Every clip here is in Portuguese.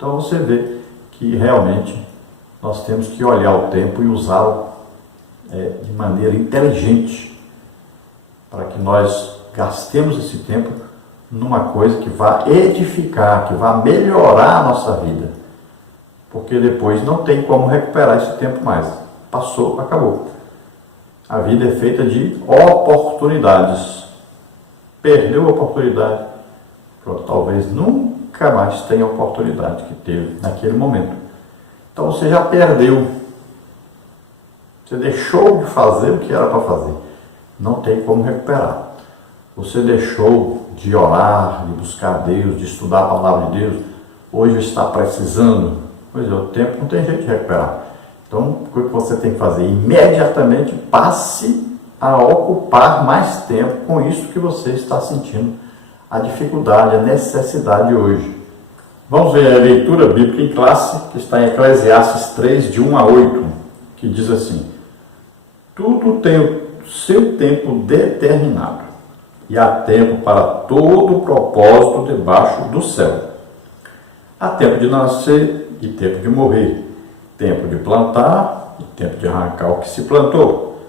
Então você vê que realmente nós temos que olhar o tempo e usá-lo de maneira inteligente, para que nós gastemos esse tempo numa coisa que vá edificar, que vá melhorar a nossa vida, porque depois não tem como recuperar esse tempo mais. Passou, acabou. A vida é feita de oportunidades. Perdeu a oportunidade, talvez nunca mais tenha a oportunidade que teve naquele momento. Então você já perdeu. Você deixou de fazer o que era para fazer. Não tem como recuperar. Você deixou de orar, de buscar Deus, de estudar a palavra de Deus. Hoje está precisando. Pois é, o tempo não tem jeito de recuperar. Então, o que você tem que fazer? Imediatamente passe a ocupar mais tempo com isso que você está sentindo, a dificuldade, a necessidade hoje. Vamos ver a leitura bíblica em classe, que está em Eclesiastes 3, de 1 a 8, que diz assim: tudo tem o seu tempo determinado, e há tempo para todo o propósito debaixo do céu. Há tempo de nascer e tempo de morrer, tempo de plantar e tempo de arrancar o que se plantou,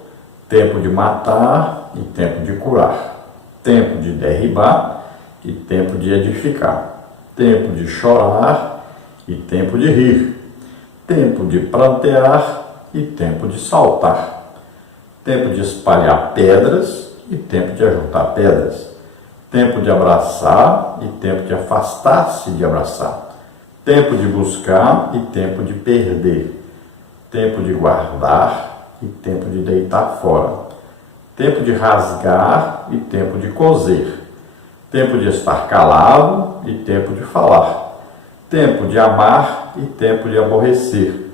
tempo de matar e tempo de curar, tempo de derribar e tempo de edificar, tempo de chorar e tempo de rir, tempo de plantear e tempo de saltar, tempo de espalhar pedras e tempo de ajuntar pedras, tempo de abraçar e tempo de afastar-se de abraçar, tempo de buscar e tempo de perder, tempo de guardar e tempo de deitar fora, tempo de rasgar e tempo de coser, tempo de estar calado e tempo de falar, tempo de amar e tempo de aborrecer,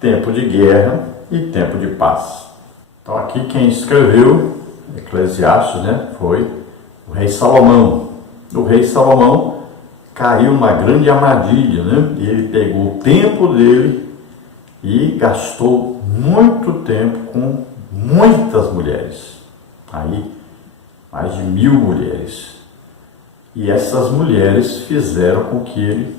tempo de guerra e tempo de paz. Então aqui quem escreveu Eclesiastes, foi o rei Salomão. O rei Salomão caiu numa grande armadilha, e ele pegou o tempo dele e gastou muito tempo com muitas mulheres. Aí, mais de 1000 mulheres. E essas mulheres fizeram com que ele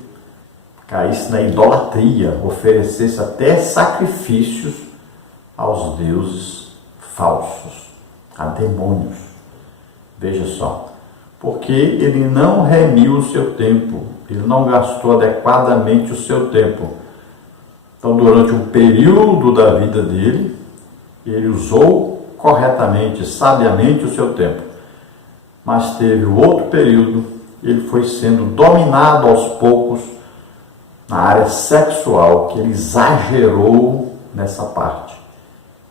caísse na idolatria, oferecesse até sacrifícios aos deuses falsos, a demônios. Veja só. Porque ele não remiu o seu tempo, ele não gastou adequadamente o seu tempo. Então, durante um período da vida dele, ele usou corretamente, sabiamente o seu tempo. Mas teve outro período, ele foi sendo dominado aos poucos na área sexual, que ele exagerou nessa parte.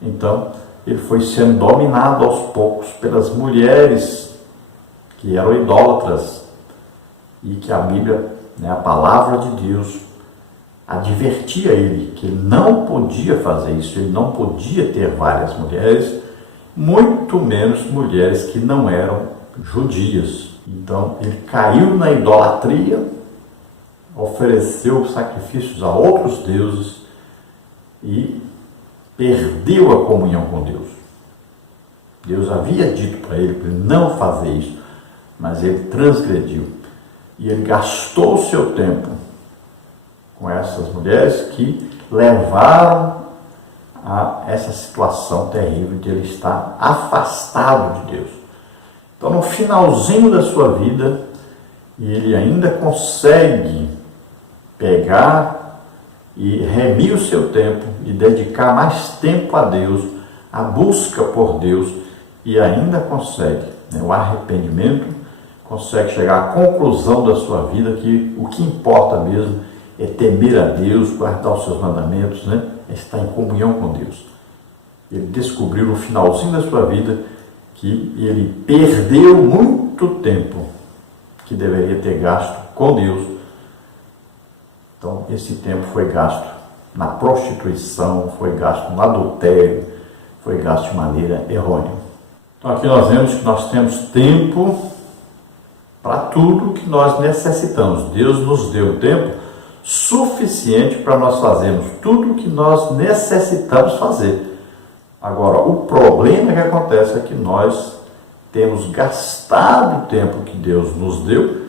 Então, ele foi sendo dominado aos poucos pelas mulheres que eram idólatras, e que a Bíblia, a palavra de Deus, advertia ele que ele não podia fazer isso, ele não podia ter várias mulheres, muito menos mulheres que não eram judias. Então ele caiu na idolatria, ofereceu sacrifícios a outros deuses e perdeu a comunhão com Deus. Deus havia dito para ele não fazer isso, mas ele transgrediu. E ele gastou o seu tempo com essas mulheres que levaram a essa situação terrível de ele estar afastado de Deus. Então, no finalzinho da sua vida, ele ainda consegue pegar e remir o seu tempo e dedicar mais tempo a Deus, a busca por Deus, e ainda consegue o arrependimento, consegue chegar à conclusão da sua vida que o que importa mesmo é temer a Deus, guardar os seus mandamentos, é estar em comunhão com Deus. Ele descobriu no finalzinho da sua vida que ele perdeu muito tempo que deveria ter gasto com Deus. Então, esse tempo foi gasto na prostituição, foi gasto no adultério, foi gasto de maneira errônea. Então, aqui nós vemos que nós temos tempo para tudo que nós necessitamos. Deus nos deu tempo suficiente para nós fazermos tudo o que nós necessitamos fazer. Agora, o problema que acontece é que nós temos gastado o tempo que Deus nos deu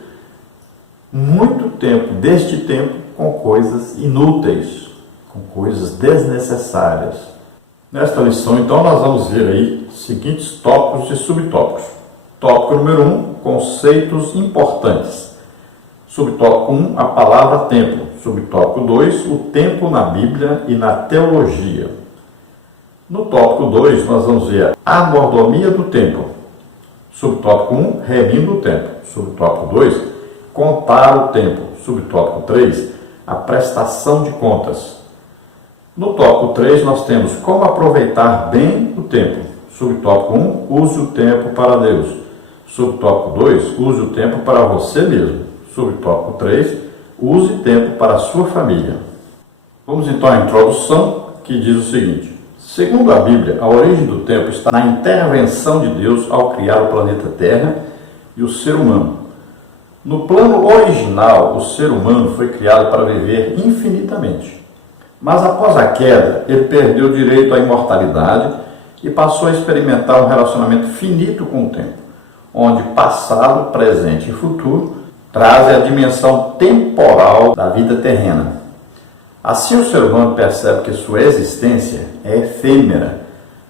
muito tempo deste tempo com coisas inúteis, com coisas desnecessárias. Nesta lição, então, nós vamos ver aí os seguintes tópicos e subtópicos. Tópico número 1, conceitos importantes. Subtópico 1, a palavra tempo. Subtópico 2, o tempo na Bíblia e na teologia. No tópico 2, nós vamos ver a mordomia do tempo. Subtópico 1, remindo o tempo. Subtópico 2, contar o tempo. Subtópico 3, a prestação de contas. No tópico 3, nós temos como aproveitar bem o tempo. Subtópico 1, use o tempo para Deus. Subtópico 2, use o tempo para você mesmo. Subtópico 3, use tempo para a sua família. Vamos então à introdução, que diz o seguinte: segundo a Bíblia, a origem do tempo está na intervenção de Deus ao criar o planeta Terra e o ser humano. No plano original, o ser humano foi criado para viver infinitamente. Mas após a queda, ele perdeu o direito à imortalidade e passou a experimentar um relacionamento finito com o tempo, onde passado, presente e futuro trazem a dimensão temporal da vida terrena. Assim, o ser humano percebe que sua existência é efêmera.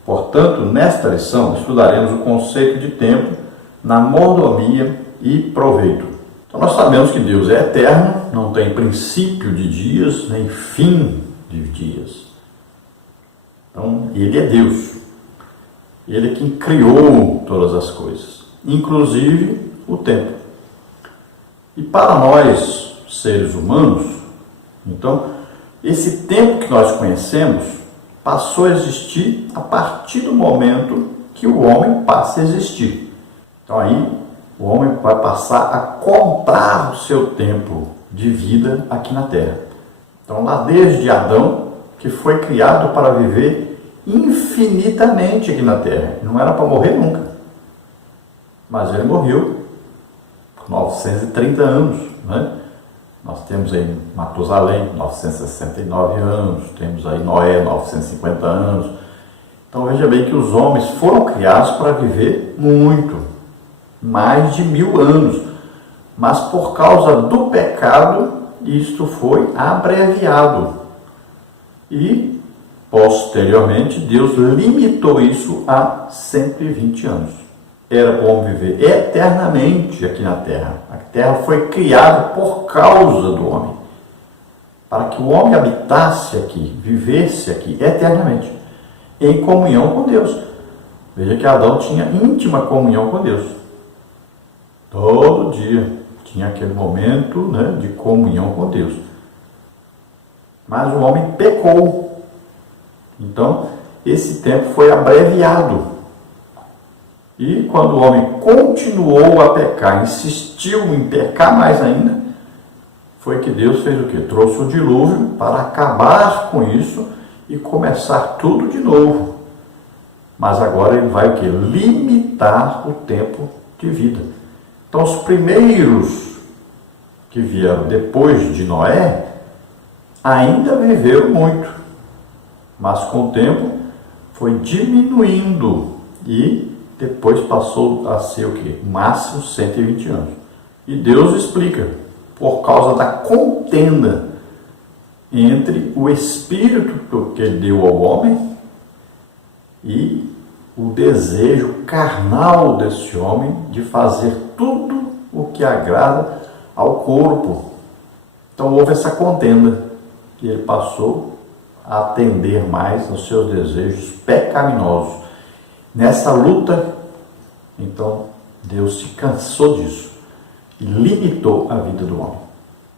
Portanto, nesta lição, estudaremos o conceito de tempo na mordomia e proveito. Então, nós sabemos que Deus é eterno, não tem princípio de dias, nem fim de dias. Então, Ele é Deus. Ele é quem criou todas as coisas, inclusive o tempo. E para nós, seres humanos, então, esse tempo que nós conhecemos passou a existir a partir do momento que o homem passa a existir. Então aí o homem vai passar a contar o seu tempo de vida aqui na Terra. Então lá desde Adão, que foi criado para viver infinitamente aqui na Terra. Não era para morrer nunca. Mas ele morreu com 930 anos, né? Nós temos aí Matusalém, 969 anos, temos aí Noé, 950 anos. Então veja bem que os homens foram criados para viver muito, mais de 1000 anos. Mas por causa do pecado, isto foi abreviado. E, posteriormente, Deus limitou isso a 120 anos. Era para o homem viver eternamente aqui na Terra. A Terra foi criada por causa do homem, para que o homem habitasse aqui, vivesse aqui eternamente, em comunhão com Deus. Veja que Adão tinha íntima comunhão com Deus. Todo dia tinha aquele momento, né, de comunhão com Deus. Mas o homem pecou. Então, esse tempo foi abreviado. E quando o homem continuou a pecar, insistiu em pecar mais ainda, foi que Deus fez o quê? Trouxe o dilúvio para acabar com isso e começar tudo de novo. Mas agora ele vai o quê? Limitar o tempo de vida. Então os primeiros que vieram depois de Noé ainda viveram muito, mas com o tempo foi diminuindo e depois passou a ser o quê? Máximo 120 anos. E Deus explica, por causa da contenda entre o espírito que ele deu ao homem e o desejo carnal desse homem de fazer tudo o que agrada ao corpo. Então houve essa contenda e ele passou a atender mais aos seus desejos pecaminosos. Nessa luta, então, Deus se cansou disso e limitou a vida do homem.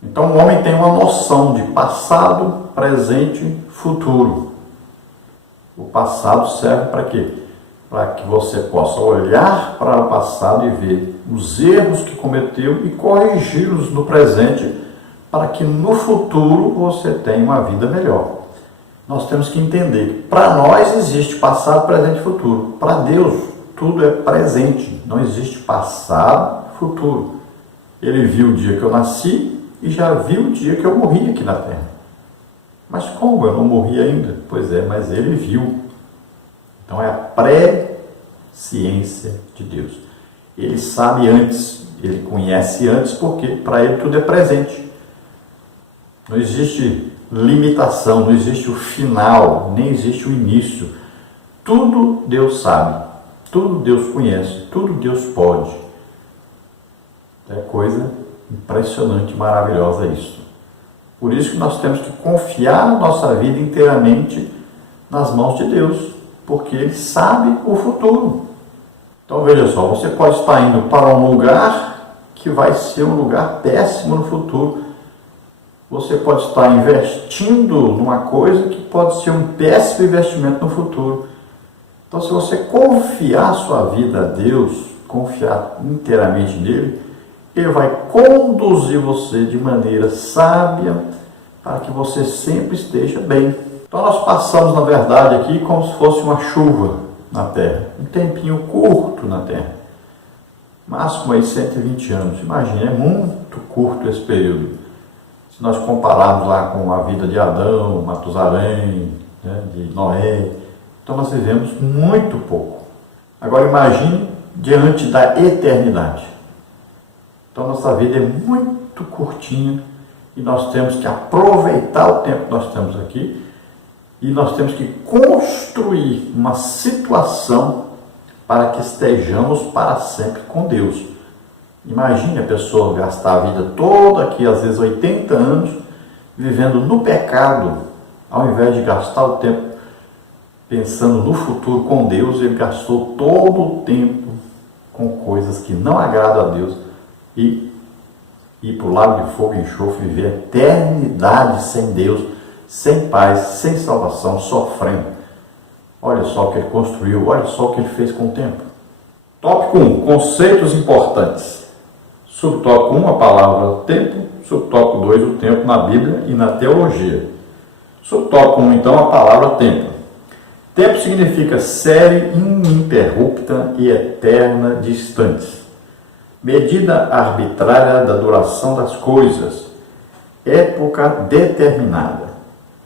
Então, o homem tem uma noção de passado, presente e futuro. O passado serve para quê? Para que você possa olhar para o passado e ver os erros que cometeu e corrigi-los no presente, para que no futuro você tenha uma vida melhor. Nós temos que entender que para nós existe passado, presente e futuro. Para Deus, tudo é presente. Não existe passado e futuro. Ele viu o dia que eu nasci e já viu o dia que eu morri aqui na Terra. Mas como eu não morri ainda? Pois é, mas ele viu. Então é a presciência de Deus. Ele sabe antes, ele conhece antes, porque para ele tudo é presente. Não existe limitação, não existe o final, nem existe o início. Tudo Deus sabe, tudo Deus conhece, tudo Deus pode. É coisa impressionante, maravilhosa isso. Por isso que nós temos que confiar a nossa vida inteiramente nas mãos de Deus, porque Ele sabe o futuro. Então veja só, você pode estar indo para um lugar que vai ser um lugar péssimo no futuro. Você pode estar investindo numa coisa que pode ser um péssimo investimento no futuro. Então, se você confiar a sua vida a Deus, confiar inteiramente nele, Ele vai conduzir você de maneira sábia para que você sempre esteja bem. Então, nós passamos, na verdade, aqui como se fosse uma chuva na Terra. Um tempinho curto na Terra. Máximo aí 120 anos. Imagina, é muito curto esse período. Se nós compararmos lá com a vida de Adão, Matusalém, né, de Noé, então nós vivemos muito pouco. Agora imagine diante da eternidade. Então nossa vida é muito curtinha e nós temos que aproveitar o tempo que nós temos aqui e nós temos que construir uma situação para que estejamos para sempre com Deus. Imagine a pessoa gastar a vida toda aqui, às vezes 80 anos, vivendo no pecado, ao invés de gastar o tempo pensando no futuro com Deus. Ele gastou todo o tempo com coisas que não agradam a Deus e ir para o lago de fogo e enxofre, viver a eternidade sem Deus, sem paz, sem salvação, sofrendo. Olha só o que ele construiu, olha só o que ele fez com o tempo. Tópico 1, conceitos importantes. Subtópico 1, a palavra tempo. Subtópico 2, o tempo na Bíblia e na teologia. Subtópico 1, então, a palavra tempo. Tempo significa série ininterrupta e eterna de instantes. Medida arbitrária da duração das coisas. Época determinada.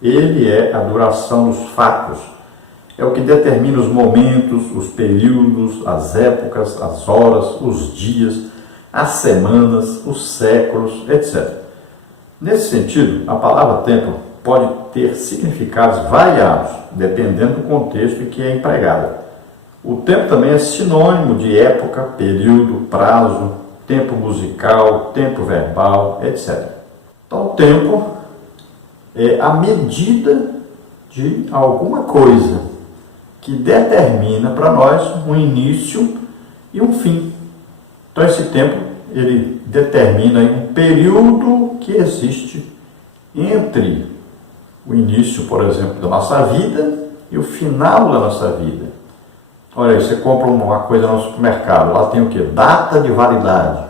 Ele é a duração dos fatos. É o que determina os momentos, os períodos, as épocas, as horas, os dias, as semanas, os séculos, etc. Nesse sentido, a palavra tempo pode ter significados variados, dependendo do contexto em que é empregada. O tempo também é sinônimo de época, período, prazo, tempo musical, tempo verbal, etc. Então, o tempo é a medida de alguma coisa que determina para nós um início e um fim. Então, esse tempo, ele determina um período que existe entre o início, por exemplo, da nossa vida e o final da nossa vida. Olha aí, você compra uma coisa no supermercado, lá tem o quê? Data de validade.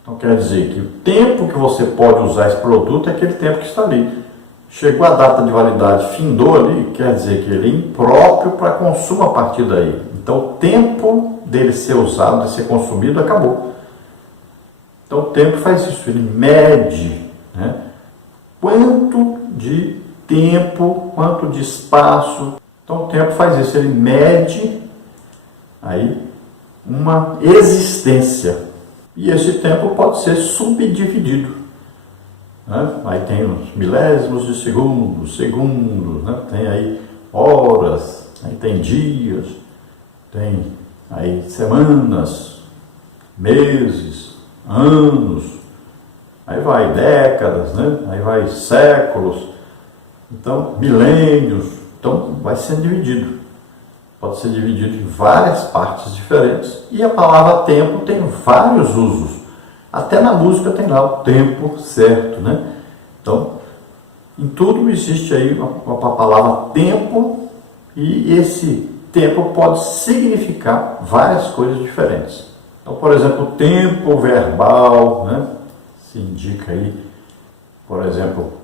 Então, quer dizer que o tempo que você pode usar esse produto é aquele tempo que está ali. Chegou a data de validade, findou ali, quer dizer que ele é impróprio para consumo a partir daí. Então, o tempo dele ser usado, de ser consumido, acabou. Então, o tempo faz isso, ele mede, né? Quanto de tempo, quanto de espaço. Então, o tempo faz isso, ele mede aí uma existência. E esse tempo pode ser subdividido. Né? Aí tem os milésimos de segundo, segundos, né? Tem aí horas, aí tem dias, tem aí semanas, meses, anos, aí vai décadas, né? Aí vai séculos, então milênios, então vai sendo dividido. Pode ser dividido em várias partes diferentes. E a palavra tempo tem vários usos. Até na música tem lá o tempo certo, né? Então, em tudo existe aí uma palavra tempo, e esse tempo pode significar várias coisas diferentes. Então, por exemplo, o tempo verbal, né? Se indica aí, por exemplo,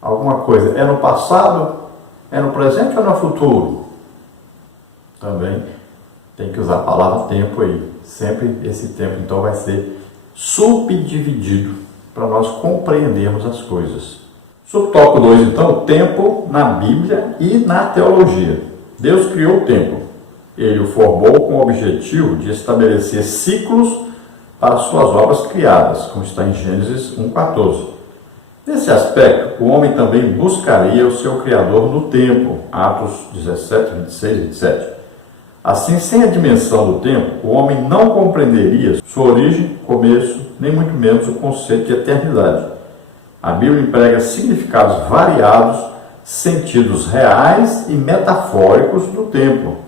alguma coisa é no passado, é no presente ou no futuro? Também tem que usar a palavra tempo aí. Sempre esse tempo, então, vai ser subdividido para nós compreendermos as coisas. Subtópico 2, então, o tempo na Bíblia e na teologia. Deus criou o tempo. Ele o formou com o objetivo de estabelecer ciclos para suas obras criadas, como está em Gênesis 1,14. Nesse aspecto, o homem também buscaria o seu Criador no tempo, Atos 17, 26 e 27. Assim, sem a dimensão do tempo, o homem não compreenderia sua origem, começo, nem muito menos o conceito de eternidade. A Bíblia emprega significados variados, sentidos reais e metafóricos do tempo.